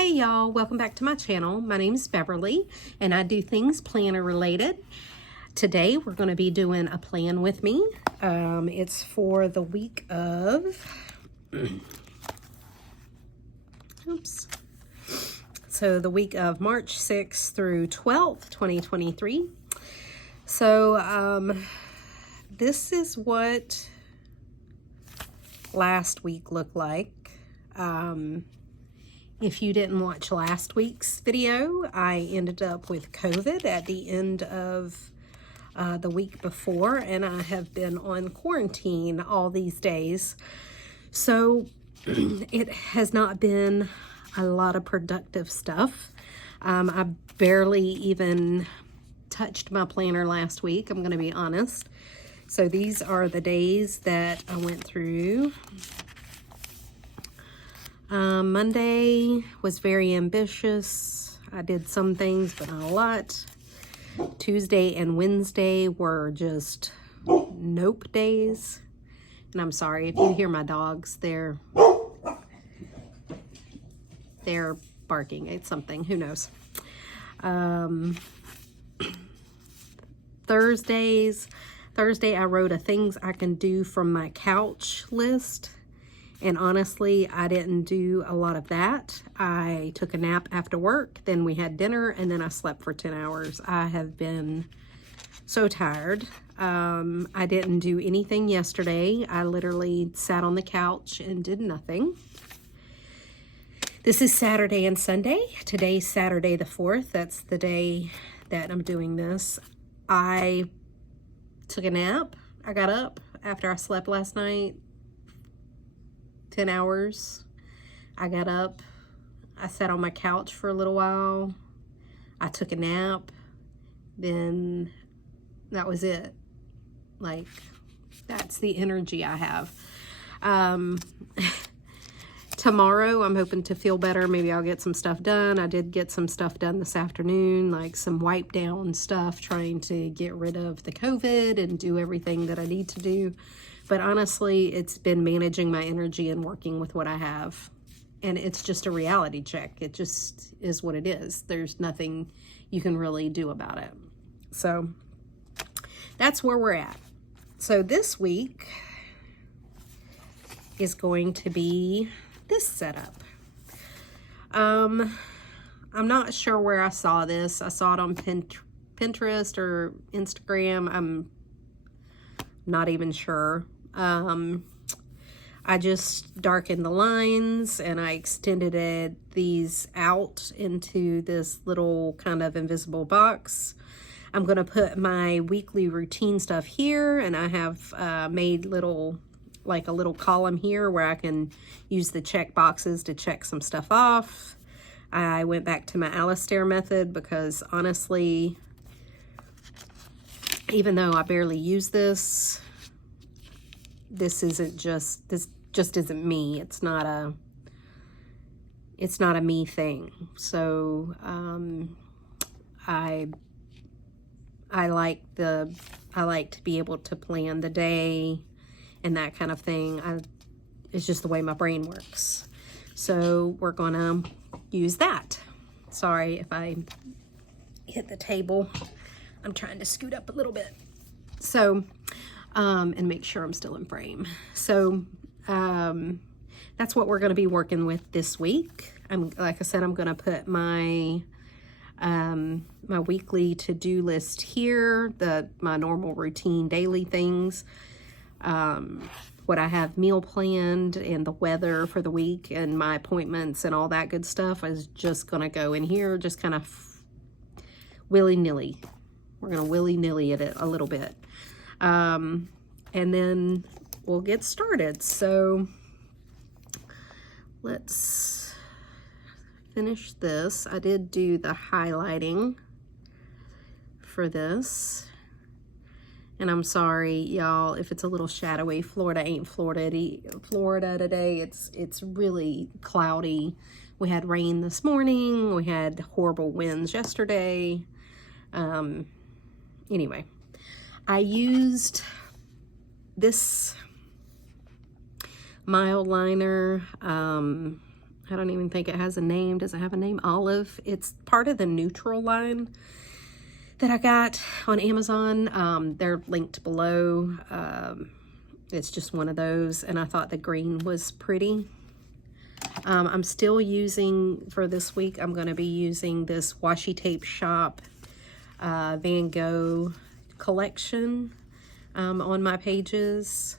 Hey y'all, welcome back to my channel. My name is Beverly and I do things planner related. Today we're going to be doing a plan with me. It's for the week of, so the week of March 6th through 12th, 2023. So this is what last week looked like. If you didn't watch last week's video, I ended up with COVID at the end of the week before, and I have been on quarantine all these days. So it has not been a lot of productive stuff. I barely even touched my planner last week, I'm going to be honest. So these are the days that I went through. Monday was very ambitious. I did some things, but not a lot. Tuesday and Wednesday were just nope days. And I'm sorry if you hear my dogs, they're barking at something, who knows. Thursday I wrote a things I can do from my couch list. And honestly, I didn't do a lot of that. I took a nap after work, then we had dinner, and then I slept for 10 hours. I have been so tired. I didn't do anything yesterday. I literally sat on the couch and did nothing. This is Saturday and Sunday. Today's Saturday the 4th. That's the day that I'm doing this. I took a nap. I got up after I slept last night. 10 hours. I got up, I sat on my couch for a little while, I took a nap, then that was it. Like, that's the energy I have. Tomorrow I'm hoping to feel better. Maybe I'll get some stuff done. I did get some stuff done this afternoon, like some wipe down stuff, trying to get rid of the COVID and do everything that I need to do. But honestly, it's been managing my energy and working with what I have. And it's just a reality check. It just is what it is. There's nothing you can really do about it. So that's where we're at. So this week is going to be this setup. I'm not sure where I saw this. I saw it on Pinterest or Instagram. I'm not even sure. I just darkened the lines and I extended these out into this little kind of invisible box. I'm going to put my weekly routine stuff here, and I have made a little column here where I can use the check boxes to check some stuff off. I went back to my Alistair method because honestly, even though I barely use this, this just isn't me. It's not a me thing. So I like to be able to plan the day and that kind of thing. It's just the way my brain works. So we're gonna use that. Sorry if I hit the table. I'm trying to scoot up a little bit. So and make sure I'm still in frame. So that's what we're going to be working with this week. Like I said, I'm going to put my my weekly to-do list here, my normal routine daily things, what I have meal planned and the weather for the week and my appointments and all that good stuff is just going to go in here, just kind of willy-nilly. We're going to willy-nilly it a little bit. And then we'll get started. So let's finish this. I did do the highlighting for this. And I'm sorry, y'all, if it's a little shadowy. Florida ain't Florida today. It's really cloudy. We had rain this morning. We had horrible winds yesterday. Anyway, I used this Mildliner I don't even think it has a name. Does it have a name? Olive. It's part of the neutral line that I got on Amazon. They're linked below. It's just one of those, and I thought the green was pretty. I'm still using, for this week, I'm going to be using this Washi Tape Shop Van Gogh collection on my pages.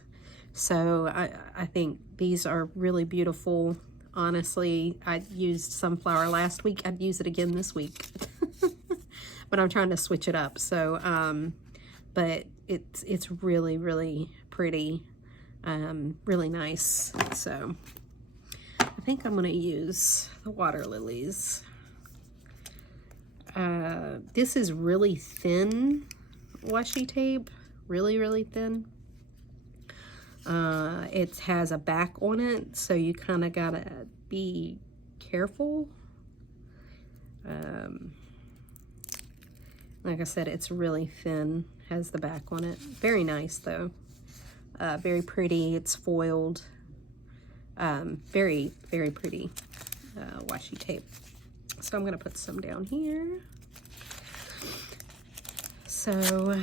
So I think these are really beautiful. Honestly, I used Sunflower last week. I'd use it again this week. But I'm trying to switch it up. So, but it's really, really pretty. Really nice. So I think I'm going to use the water lilies. This is really thin washi tape. Really, really thin. It has a back on it, so you kind of gotta be careful. Like I said, it's really thin, has the back on it. Very nice though. Very pretty. It's foiled. Very, very pretty washi tape. So I'm gonna put some down here. So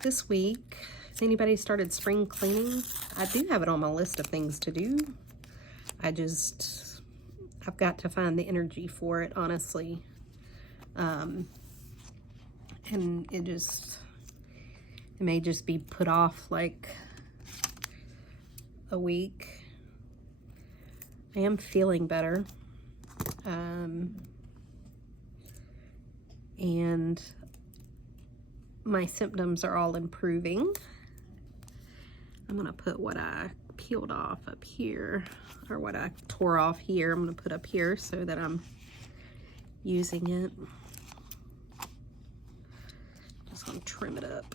this week, has anybody started spring cleaning? I do have it on my list of things to do. I've got to find the energy for it, honestly. And it may just be put off like a week. I am feeling better. And my symptoms are all improving. I'm gonna put what I peeled off up here, or what I tore off here, I'm gonna put up here so that I'm using it. Just gonna trim it up.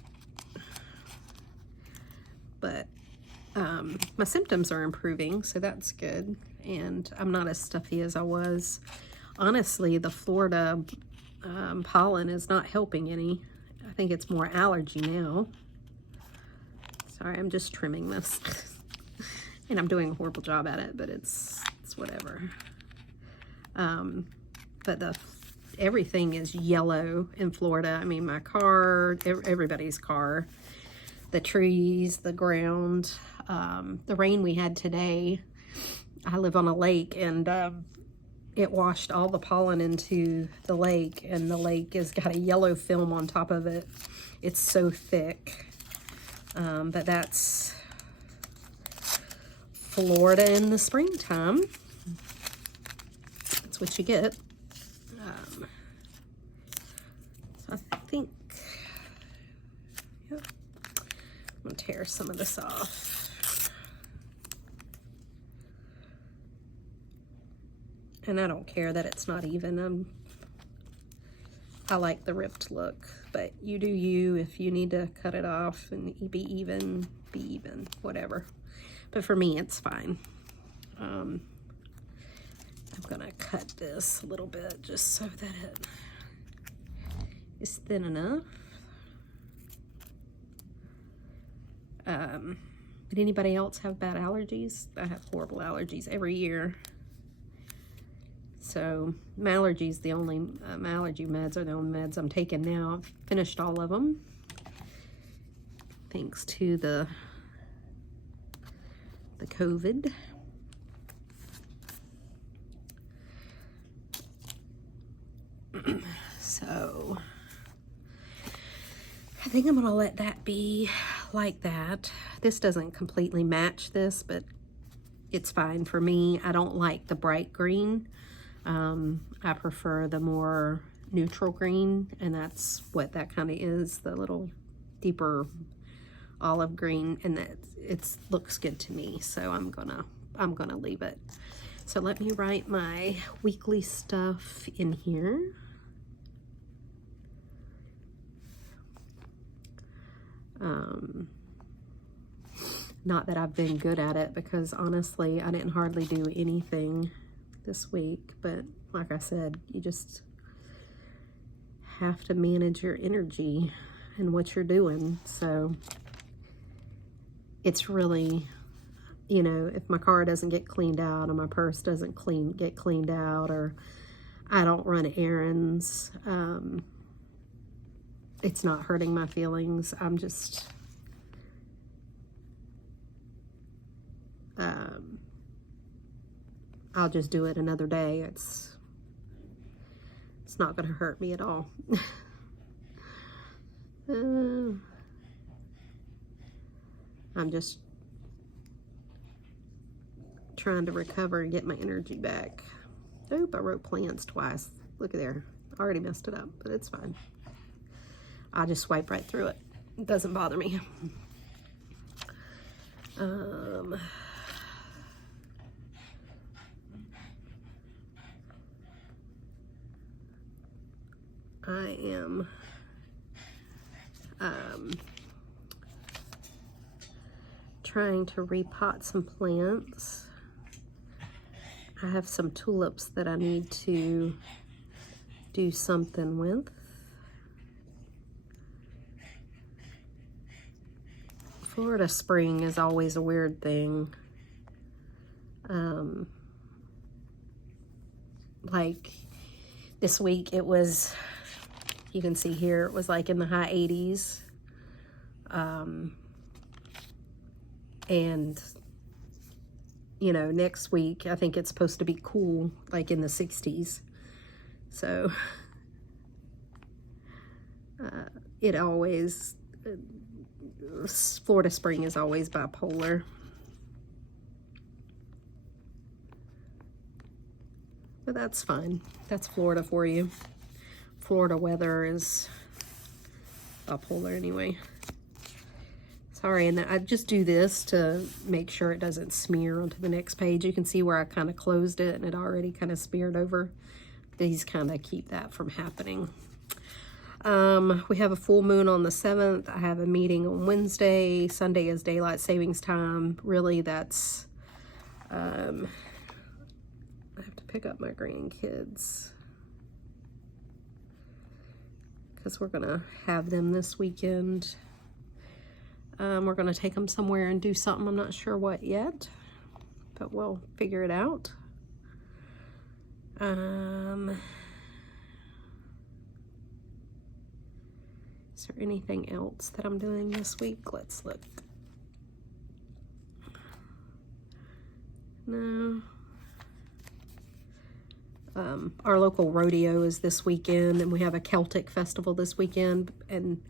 But my symptoms are improving, so that's good. And I'm not as stuffy as I was. Honestly, the Florida pollen is not helping any. I think it's more allergy now. Sorry, I'm just trimming this. And I'm doing a horrible job at it, but it's whatever. But everything is yellow in Florida. I mean, my car, everybody's car, the trees, the ground, the rain we had today. I live on a lake, and it washed all the pollen into the lake, and the lake has got a yellow film on top of it. It's so thick. But that's Florida in the springtime. That's what you get. So I think, yep, I'm gonna tear some of this off. And I don't care that it's not even. I like the ripped look, but you do you. If you need to cut it off and be even, whatever. But for me, it's fine. I'm gonna cut this a little bit just so that it is thin enough. Did anybody else have bad allergies? I have horrible allergies every year. So my allergy meds are the only meds I'm taking now. I've finished all of them, thanks to the COVID. So I think I'm gonna let that be like that. This doesn't completely match this, but it's fine for me. I don't like the bright green. I prefer the more neutral green, and that's what that kind of is, the little deeper olive green, and that it looks good to me, so I'm gonna leave it. So let me write my weekly stuff in here. Not that I've been good at it, because honestly I didn't hardly do anything this week, but like I said, you just have to manage your energy and what you're doing. So it's really you know, if my car doesn't get cleaned out or my purse doesn't get cleaned out, or I don't run errands, it's not hurting my feelings. I'm just, I'll just do it another day. It's not going to hurt me at all. I'm just trying to recover and get my energy back. Oop, I wrote plants twice. Look at there. I already messed it up, but it's fine. I'll just swipe right through it. It doesn't bother me. I am trying to repot some plants. I have some tulips that I need to do something with. Florida spring is always a weird thing. Like this week it was, you can see here, it was like in the high 80s. And you know, next week I think it's supposed to be cool, like in the 60s. So it always, Florida spring is always bipolar. But that's fine. That's Florida for you. Florida weather is bipolar anyway. Sorry, and I just do this to make sure it doesn't smear onto the next page. You can see where I kind of closed it and it already kind of smeared over. These kind of keep that from happening. We have a full moon on the 7th. I have a meeting on Wednesday. Sunday is daylight savings time. Really, that's, I have to pick up my grandkids because we're going to have them this weekend. We're going to take them somewhere and do something. I'm not sure what yet, but we'll figure it out. Is there anything else that I'm doing this week? Let's look. No. Our local rodeo is this weekend, and we have a Celtic festival this weekend, and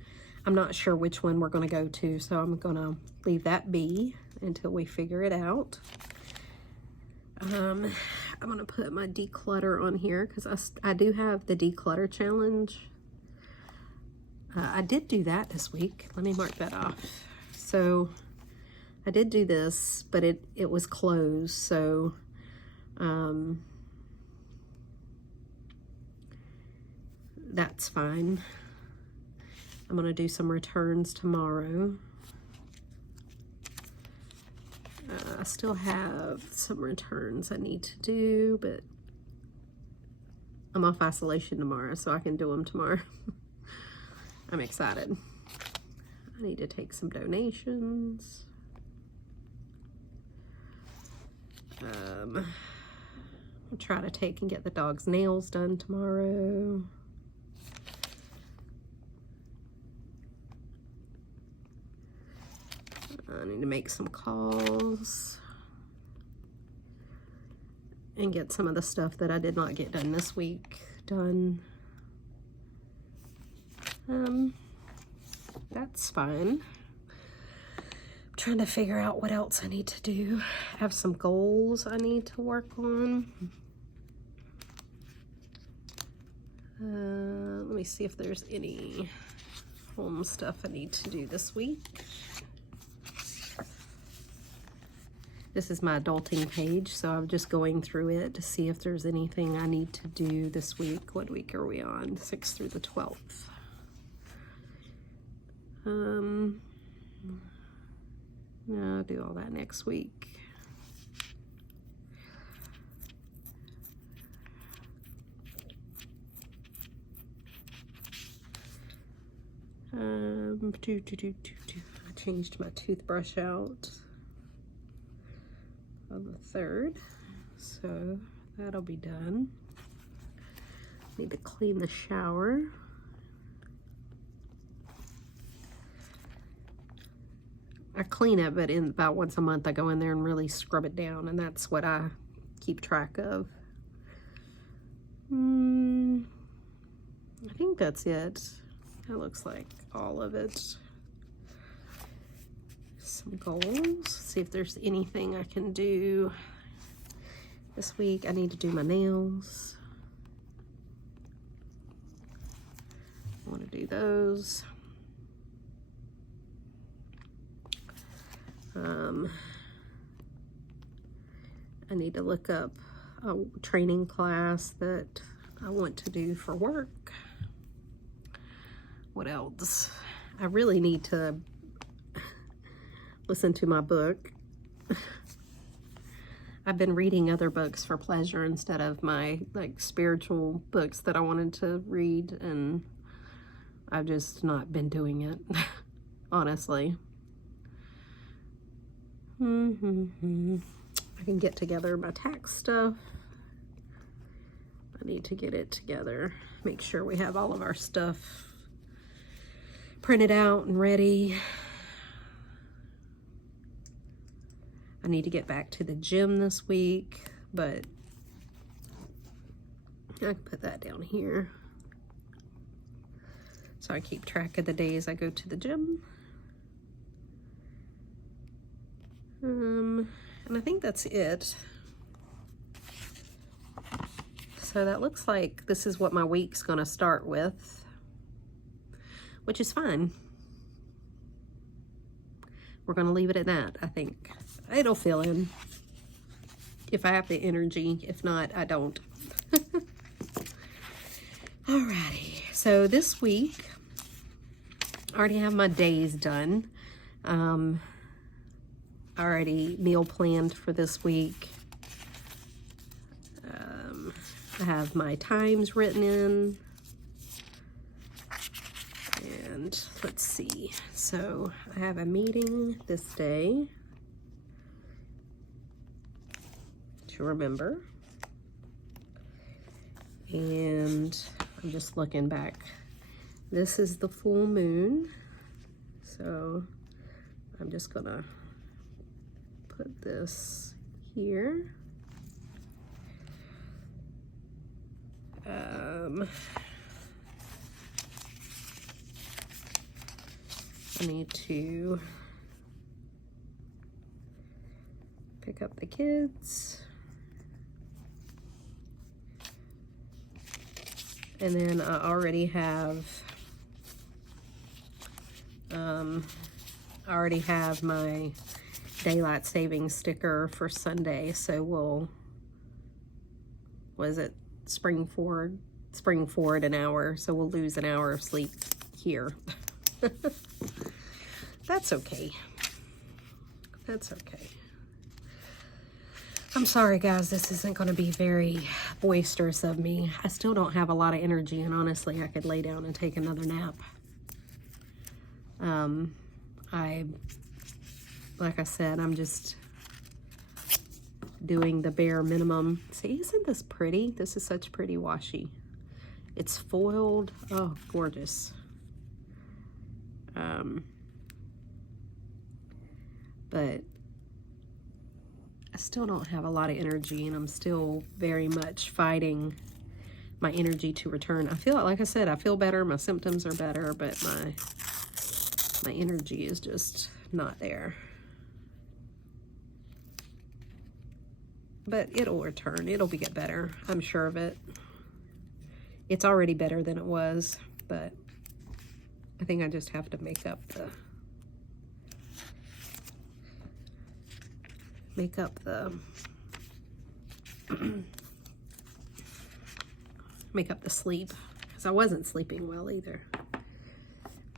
I'm not sure which one we're going to go to, so I'm going to leave that be until we figure it out. I'm going to put my declutter on here because I do have the declutter challenge. I did do that this week. Let me mark that off. So I did do this, but it was closed, so that's fine. I'm going to do some returns tomorrow. I still have some returns I need to do, but I'm off isolation tomorrow, so I can do them tomorrow. I'm excited. I need to take some donations. I'll try to take and get the dog's nails done tomorrow. I need to make some calls and get some of the stuff that I did not get done this week done. That's fine. I'm trying to figure out what else I need to do. I have some goals I need to work on. Let me see if there's any home stuff I need to do this week. This is my adulting page, so I'm just going through it to see if there's anything I need to do this week. What week are we on? 6th through the 12th. No, I'll do all that next week. I changed my toothbrush out. 3rd. So that'll be done. Need to clean the shower. I clean it, but in about once a month I go in there and really scrub it down, and that's what I keep track of. I think that's it. That looks like all of it. Some goals. See if there's anything I can do this week. I need to do my nails. I want to do those. I need to look up a training class that I want to do for work. What else? I really need to listen to my book. I've been reading other books for pleasure instead of my like spiritual books that I wanted to read, and I've just not been doing it, honestly. I can get together my tax stuff. I need to get it together. Make sure we have all of our stuff printed out and ready. I need to get back to the gym this week, but I can put that down here so I keep track of the days I go to the gym. And I think that's it. So that looks like this is what my week's gonna start with, which is fine. We're gonna leave it at that, I think. It'll fill in if I have the energy. If not, I don't. Alrighty, so this week, I already have my days done. Already meal planned for this week. I have my times written in. And let's see. So I have a meeting this day to remember. And I'm just looking back. This is the full moon. So I'm just gonna put this here. I need to pick up the kids. And then I already have my daylight savings sticker for Sunday, so we'll, was it spring forward an hour, so we'll lose an hour of sleep here. That's okay. That's okay. I'm sorry guys, this isn't going to be very boisterous of me. I still don't have a lot of energy, and honestly I could lay down and take another nap. Like I said, I'm just doing the bare minimum. See, isn't this pretty? This is such pretty washi. It's foiled. Oh, gorgeous. But I still don't have a lot of energy, and I'm still very much fighting my energy to return. I feel, like I said, I feel better. My symptoms are better, but my energy is just not there. But it'll return. It'll get better. I'm sure of it. It's already better than it was, but I think I just have to make up the sleep, because I wasn't sleeping well either.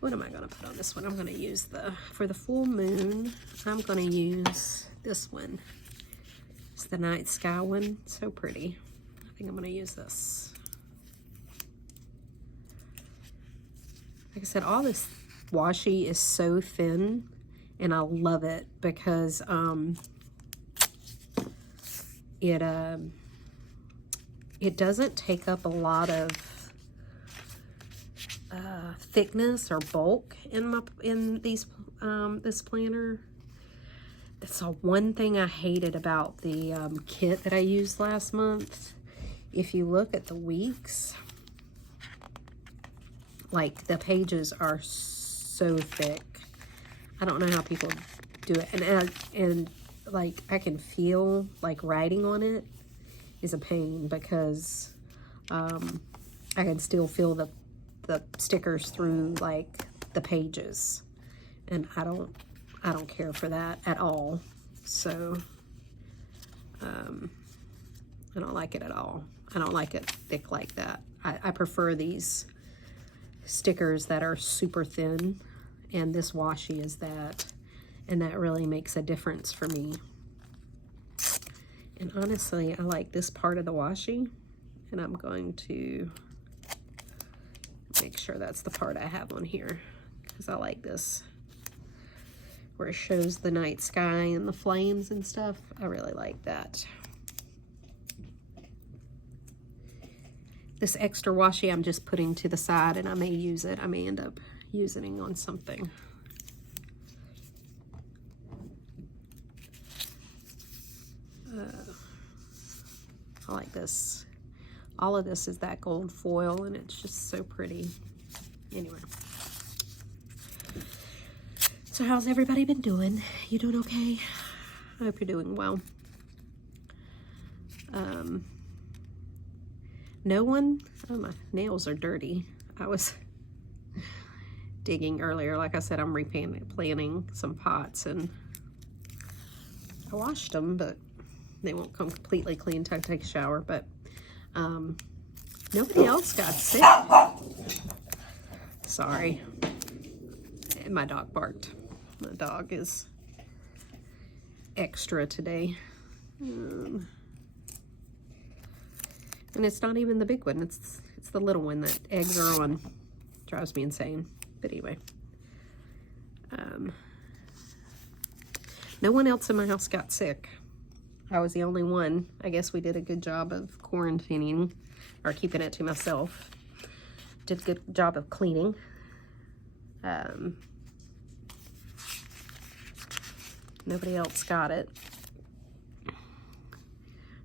What am I going to put on this one? I'm going to use for the full moon, I'm going to use this one. It's the night sky one. So pretty. I think I'm going to use this. Like I said, all this washi is so thin, and I love it because it doesn't take up a lot of thickness or bulk in this planner. That's the one thing I hated about the kit that I used last month. If you look at the weeks, like the pages are so thick. I don't know how people do it, and like I can feel like writing on it is a pain because I can still feel the stickers through like the pages, and I don't care for that at all. So I don't like it at all. I don't like it thick like that. I prefer these stickers that are super thin, and this washi is that, and that really makes a difference for me. And honestly, I like this part of the washi, and I'm going to make sure that's the part I have on here, because I like this where it shows the night sky and the flames and stuff. I really like that. This extra washi I'm just putting to the side, and I may use it. I may end up using it on something. I like this. All of this is that gold foil, and it's just so pretty. Anyway. So how's everybody been doing? You doing okay? I hope you're doing well. No one, oh, my nails are dirty. I was digging earlier. Like I said, I'm replanting some pots, and I washed them, but they won't come completely clean until I take a shower. But nobody else got sick. Sorry. And my dog barked. My dog is extra today. And it's not even the big one. It's the little one that eggs are on. Drives me insane. But anyway. No one else in my house got sick. I was the only one. I guess we did a good job of quarantining, or keeping it to myself. Did a good job of cleaning. Nobody else got it,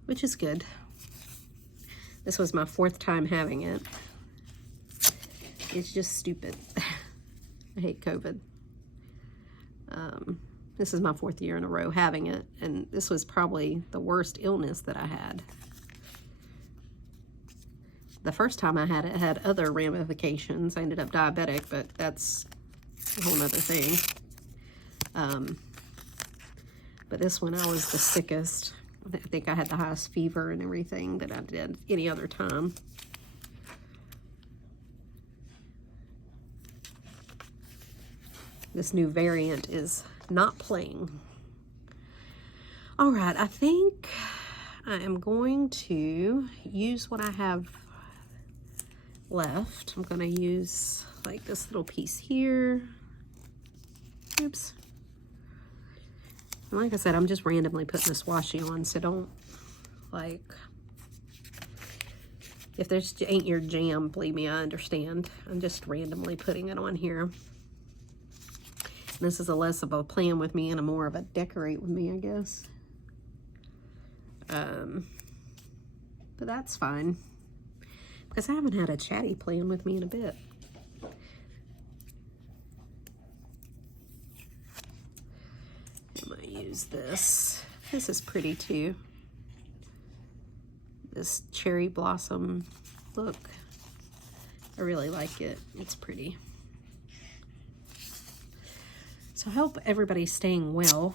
which is good. This was my 4th time having it. It's just stupid. I hate COVID. This is my 4th year in a row having it, and this was probably the worst illness that I had. The first time I had it had other ramifications. I ended up diabetic, but that's a whole nother thing. But this one, I was the sickest. I think I had the highest fever and everything that I did any other time. This new variant is not playing. All right, I think I am going to use what I have left. I'm going to use like this little piece here. Oops. And like I said, I'm just randomly putting this washi on, so don't, like, if there's ain't your jam, believe me, I understand. I'm just randomly putting it on here. And this is a less of a plan with me and a more of a decorate with me, I guess. But that's fine, because I haven't had a chatty plan with me in a bit. I'm going to use this. This is pretty too. This cherry blossom look. I really like it. It's pretty. So I hope everybody's staying well.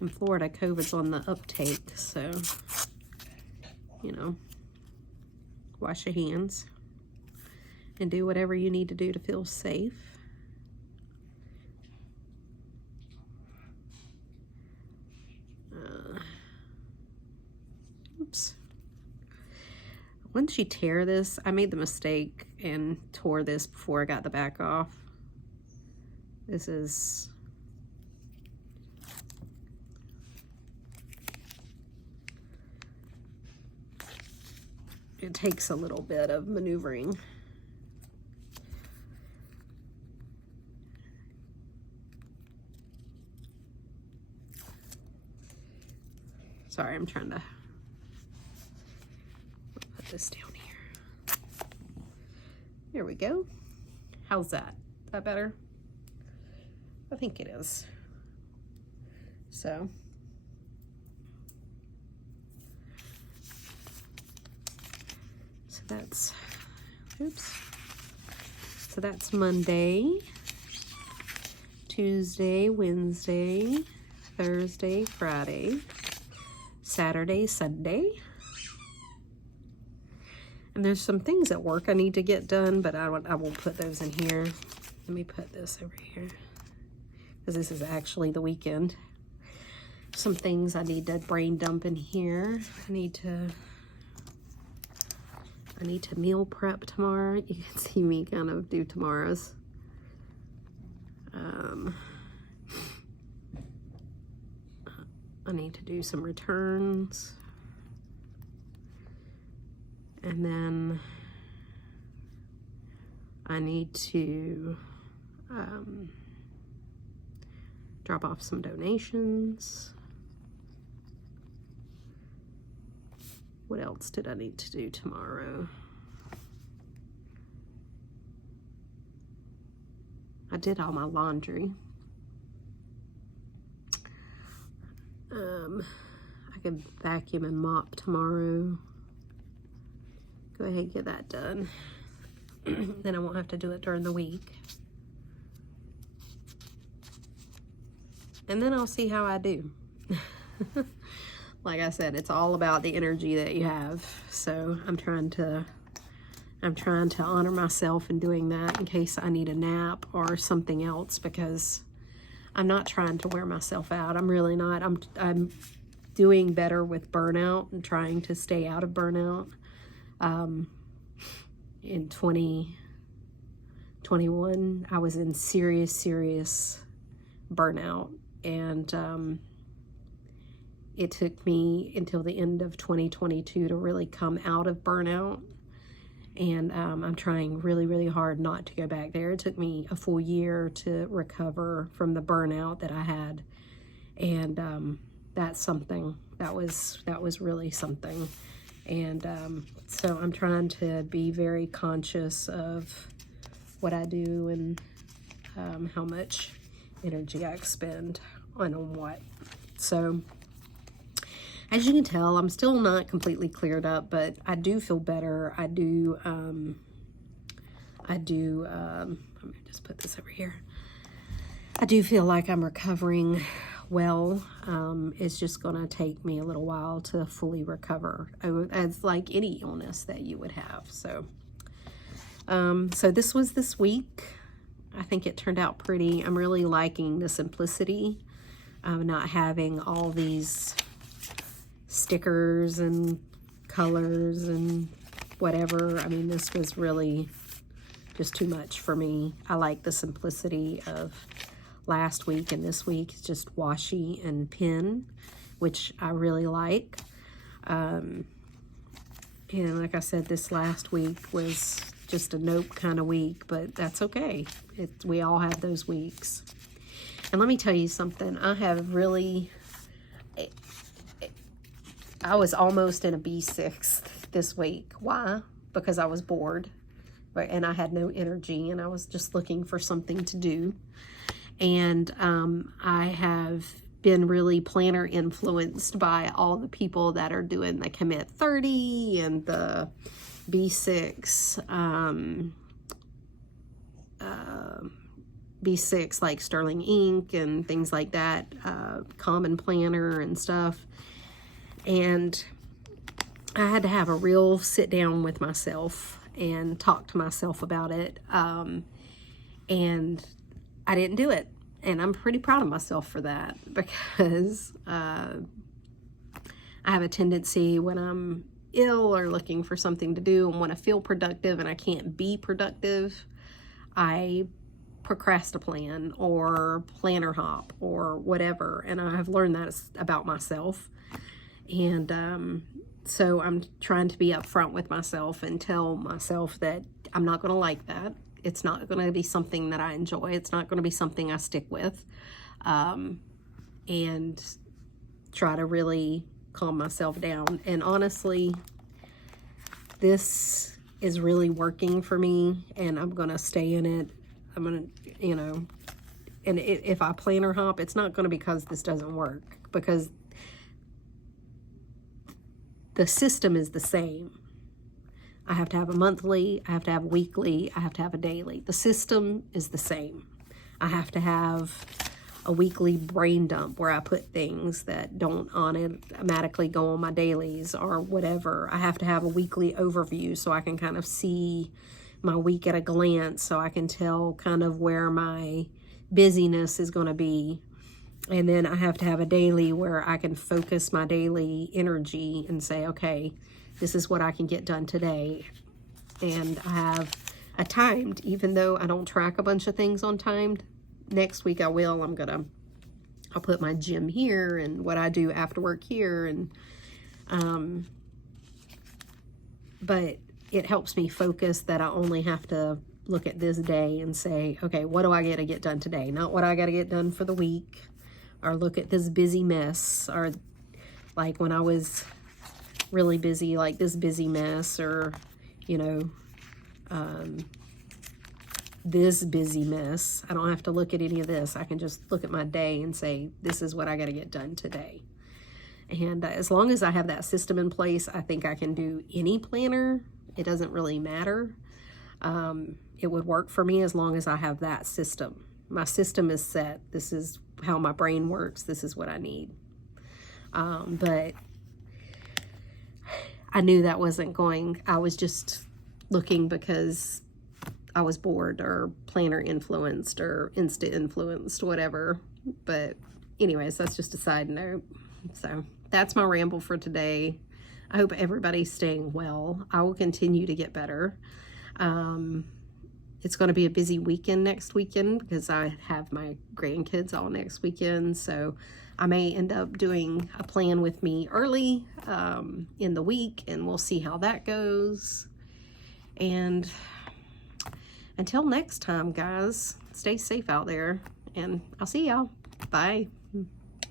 In Florida, COVID's on the uptake, so, you know, wash your hands and do whatever you need to do to feel safe. Oops. Once you tear this, I made the mistake and tore this before I got the back off. This is it takes a little bit of maneuvering. Sorry, I'm trying to put this down here. There we go. How's that? Is that better? I think it is. So that's, oops. So that's Monday, Tuesday, Wednesday, Thursday, Friday, Saturday, Sunday. And there's some things at work I need to get done, but I won't put those in here. Let me put this over here, because this is actually the weekend. Some things I need to brain dump in here. I need to meal prep tomorrow. You can see me kind of do tomorrow's. I need to do some returns. And then I need to drop off some donations. What else did I need to do tomorrow? I did all my laundry. I could vacuum and mop tomorrow. Go ahead and get that done. Then I won't have to do it during the week. And then I'll see how I do. Like I said, it's all about the energy that you have. So I'm trying to honor myself in doing that in case I need a nap or something else, because I'm not trying to wear myself out. I'm really not. I'm doing better with burnout and trying to stay out of burnout. In 2021, I was in serious burnout, and it took me until the end of 2022 to really come out of burnout. And I'm trying really hard not to go back there. It took me a full year to recover from the burnout that I had, and that's something that was really something. And so I'm trying to be very conscious of what I do and how much energy I expend on what. So as you can tell, I'm still not completely cleared up, but I do feel better. Let me just put this over here. I do feel like I'm recovering well. It's just going to take me a little while to fully recover, as like any illness that you would have. So, so this was this week. I think it turned out pretty. I'm really liking the simplicity of not having all these stickers and colors and whatever. I mean, this was really just too much for me. I like the simplicity of last week, and this week is just washi and pen, which I really like. And like I said, this last week was just a nope kind of week, but that's okay. We all have those weeks. And let me tell you something. I was almost in a B6 this week. Why? Because I was bored, and I had no energy, and I was just looking for something to do. And I have been really planner influenced by all the people that are doing the Commit 30 and the B6, B6 like Sterling Ink and things like that, Common Planner and stuff. And I had to have a real sit down with myself and talk to myself about it. And I didn't do it. And I'm pretty proud of myself for that, because I have a tendency when I'm ill or looking for something to do and want to feel productive and I can't be productive, I procrastinate or planner hop or whatever. And I have learned that about myself. And So I'm trying to be upfront with myself and tell myself that I'm not going to like that. It's not going to be something that I enjoy. It's not going to be something I stick with. And try to really calm myself down. And honestly, this is really working for me, and I'm going to stay in it. I'm going to, you know, and if I planner hop, it's not going to be because this doesn't work, because the system is the same. I have to have a monthly, I have to have a weekly, I have to have a daily. The system is the same. I have to have a weekly brain dump where I put things that don't automatically go on my dailies or whatever. I have to have a weekly overview so I can kind of see my week at a glance, so I can tell kind of where my busyness is going to be. And then I have to have a daily where I can focus my daily energy and say, okay, this is what I can get done today. And I have a timed, even though I don't track a bunch of things on timed. Next week I will. I'll put my gym here and what I do after work here. And but it helps me focus that I only have to look at this day and say, okay, what do I got to get done today? Not what I got to get done for the week, or look at this busy mess, or like when I was really busy, like this busy mess, or, you know, this busy mess. I don't have to look at any of this. I can just look at my day and say, this is what I got to get done today. And as long as I have that system in place, I think I can do any planner. It doesn't really matter. It would work for me as long as I have that system. My system is set. This is how my brain works. This is what I need. But I knew that wasn't going. I was just looking because I was bored or planner influenced or Insta influenced, whatever. But anyways, that's just a side note. So that's my ramble for today. I hope everybody's staying well. I will continue to get better. It's going to be a busy weekend next weekend because I have my grandkids all next weekend. So I may end up doing a plan with me early in the week, and we'll see how that goes. And until next time, guys, stay safe out there, and I'll see y'all. Bye.